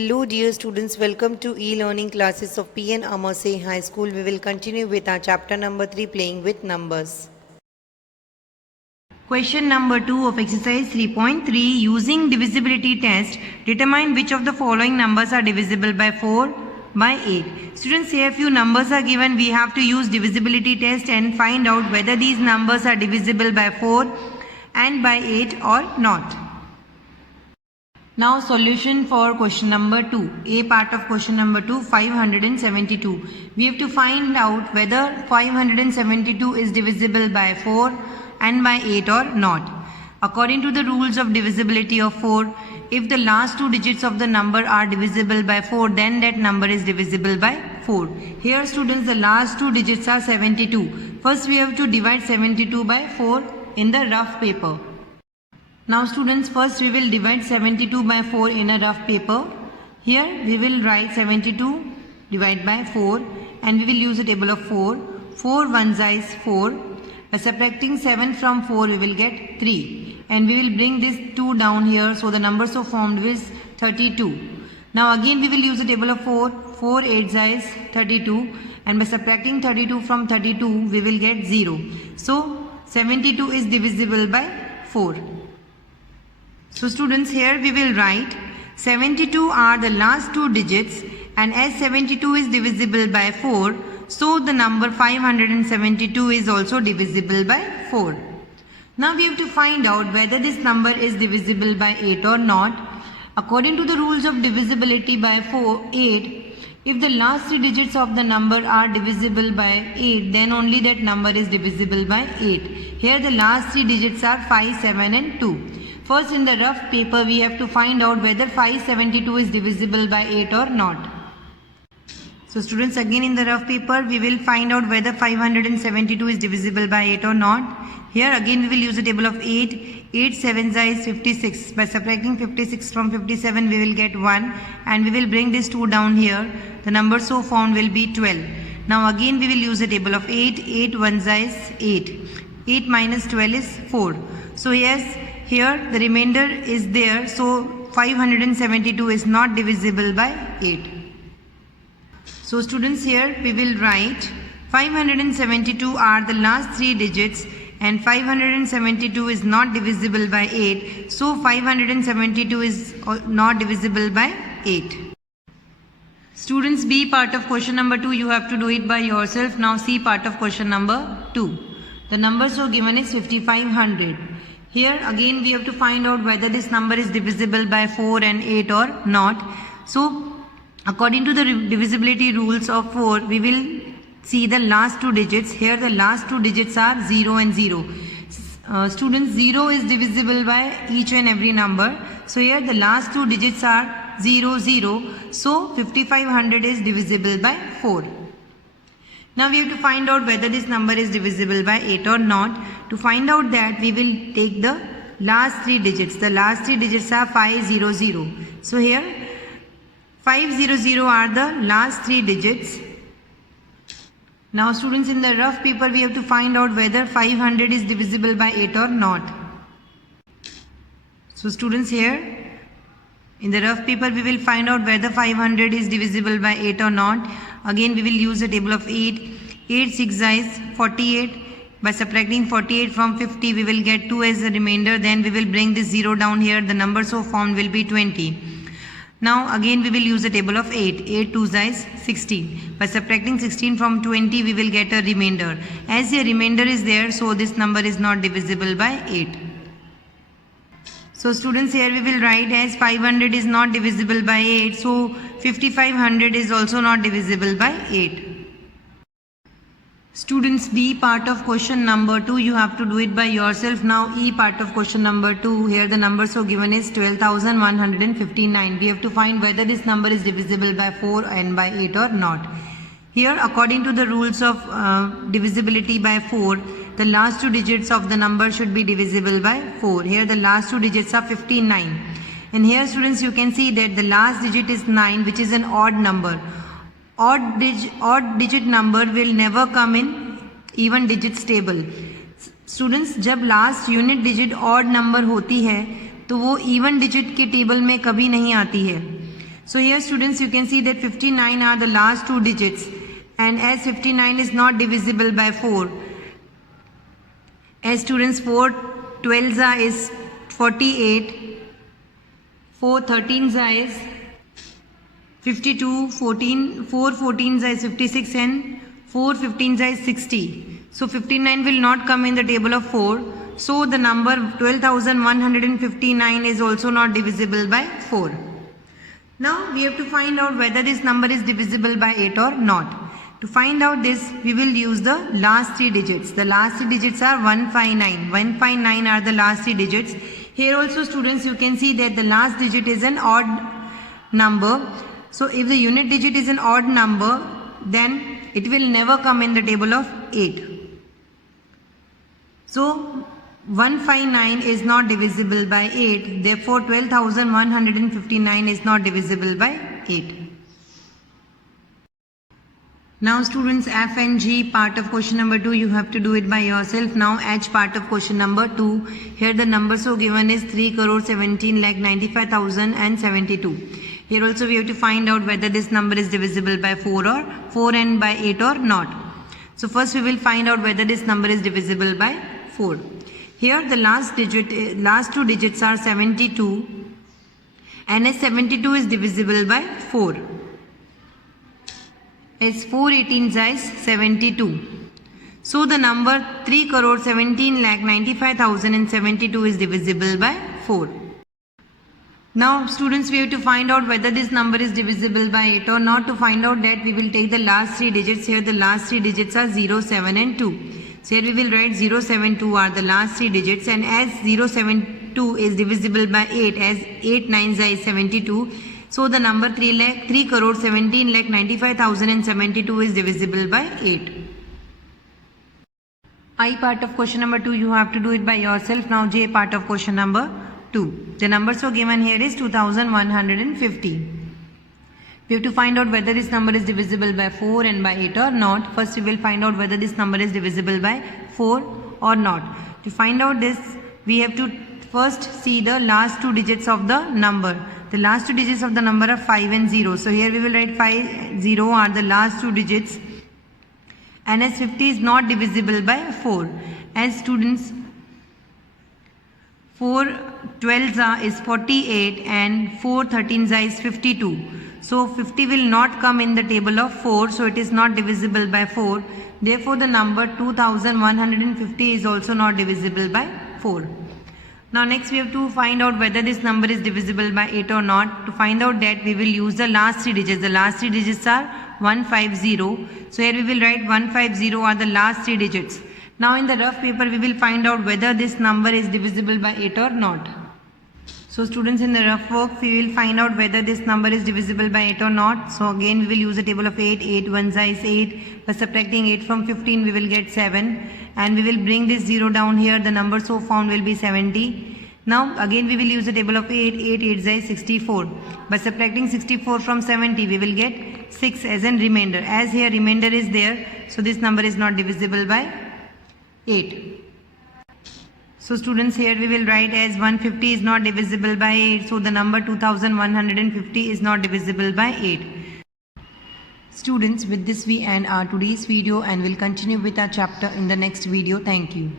Hello dear students, welcome to e-learning classes of PN Amasai High School. We will continue with our chapter number 3, playing with numbers. Question number 2 of exercise 3.3, using divisibility test, determine which of the following numbers are divisible by 4, by 8. Students, here few numbers are given. We have to use divisibility test and find out whether these numbers are divisible by 4 and by 8 or not. Now solution for question number 2. A part of question number 2, 572. We have to find out whether 572 is divisible by 4 and by 8 or not. According to the rules of divisibility of 4, if the last two digits of the number are divisible by 4, then that number is divisible by 4. Here students, the last two digits are 72. First we have to divide 72 by 4 in the rough paper. Now students, first we will divide 72 by 4 in a rough paper. Here we will write 72 divided by 4 and we will use a table of 4. 4 ones is 4. By subtracting 7 from 4 we will get 3. And we will bring this 2 down here, so the number so formed is 32. Now again we will use a table of 4. 4 8s is 32 and by subtracting 32 from 32 we will get 0. So 72 is divisible by 4. So students, here we will write 72 are the last two digits, and as 72 is divisible by 4, so the number 572 is also divisible by 4. Now we have to find out whether this number is divisible by 8 or not. According to the rules of divisibility by 8, if the last three digits of the number are divisible by 8, then only that number is divisible by 8. Here the last three digits are 5, 7 and 2. First, in the rough paper we have to find out whether 572 is divisible by 8 or not. So students, again in the rough paper we will find out whether 572 is divisible by 8 or not. Here again we will use a table of 8. 8 7s is 56. By subtracting 56 from 57 we will get 1 and we will bring this 2 down here. The number so found will be 12. Now again we will use a table of 8. 8 1s is 8. 8 minus 12 is 4. So yes, here the remainder is there, so 572 is not divisible by 8. So students, here we will write 572 are the last three digits and 572 is not divisible by 8. So 572 is not divisible by 8. Students, B part of question number 2, you have to do it by yourself. Now C part of question number 2. The number so given is 5500. Here again we have to find out whether this number is divisible by 4 and 8 or not. So according to the divisibility rules of 4, we will see the last two digits. Here the last two digits are 0 and 0. Students, 0 is divisible by each and every number. So here the last two digits are 0, 0. So 5500 is divisible by 4. Now we have to find out whether this number is divisible by 8 or not. To find out that, we will take the last three digits. The last three digits are 500. So here 500 are the last three digits. Now students, in the rough paper we have to find out whether 500 is divisible by 8 or not. So students, here in the rough paper we will find out whether 500 is divisible by 8 or not. Again we will use a table of 8. 8 6 is 48. By subtracting 48 from 50 we will get 2 as a remainder. Then we will bring this 0 down here. The number so formed will be 20. Now again we will use a table of 8. 8 2 is 16. By subtracting 16 from 20 we will get a remainder. As a remainder is there, so this number is not divisible by 8. So students, here we will write as 500 is not divisible by 8. So 5500 is also not divisible by 8. Students, B part of question number 2, you have to do it by yourself. Now E part of question number 2, here the number so given is 12,159. We have to find whether this number is divisible by 4 and by 8 or not. Here according to the rules of divisibility by 4, the last two digits of the number should be divisible by 4. Here the last two digits are 59. And here students, you can see that the last digit is 9, which is an odd number. Odd digit number will never come in even digits table. Students, जब last unit digit odd number होती है तो वो even digit के table में कभी नहीं आती है. So here students, you can see that 59 are the last two digits, and as 59 is not divisible by 4, as students 4 12s is 48, 4 13s is 52, 4 14s is 56, and 4 15s is 60. So 59 will not come in the table of 4. So the number 12,159 is also not divisible by 4. Now we have to find out whether this number is divisible by 8 or not. To find out this, we will use the last three digits. The last three digits are 159. 159 are the last three digits. Here also students, you can see that the last digit is an odd number. So if the unit digit is an odd number, then it will never come in the table of 8. So 159 is not divisible by 8. Therefore 12,159 is not divisible by 8. Now students, F and G part of question number 2, you have to do it by yourself. Now H part of question number 2. Here the number so given is 3,17,95,072. Here also we have to find out whether this number is divisible by 4 and by 8 or not. So first we will find out whether this number is divisible by 4. Here the last two digits are 72, and as 72 is divisible by 4. As 4 18s is 72. So the number 3,17,95,072 is divisible by 4. Now students, we have to find out whether this number is divisible by 8 or not. To find out that, we will take the last three digits. Here the last three digits are 0, 7 and 2. So here we will write 0, 7, 2 are the last three digits, and as 0, 7, 2 is divisible by 8, as 8 9s is 72. So the number 3,17,95,072 is divisible by 8. I part of question number 2, you have to do it by yourself. Now J part of question number 2. The number so given here is 2,150. We have to find out whether this number is divisible by 4 and by 8 or not. First we will find out whether this number is divisible by 4 or not. To find out this, we have to first see the last two digits of the number. The last two digits of the number are 5 and 0. So here we will write 5, 0 are the last two digits, and as 50 is not divisible by 4. As students, 4 12s is 48 and 4 13s is 52. So 50 will not come in the table of 4, so it is not divisible by 4. Therefore the number 2,150 is also not divisible by 4. Now next we have to find out whether this number is divisible by 8 or not. To find out that, we will use the last three digits. The last three digits are 150. So here we will write 150 are the last three digits. Now in the rough paper we will find out whether this number is divisible by 8 or not. So students, in the rough work we will find out whether this number is divisible by 8 or not. So again we will use a table of 8. 8 1s is 8. By subtracting 8 from 15 we will get 7. And we will bring this 0 down here. The number so found will be 70. Now again we will use the table of 8. 8 8s is 64. By subtracting 64 from 70 we will get 6 as a remainder. As here remainder is there, so this number is not divisible by 8. So students, here we will write as 150 is not divisible by 8. So the number 2,150 is not divisible by 8. Students, with this we end our today's video, and will continue with our chapter in the next video. Thank you.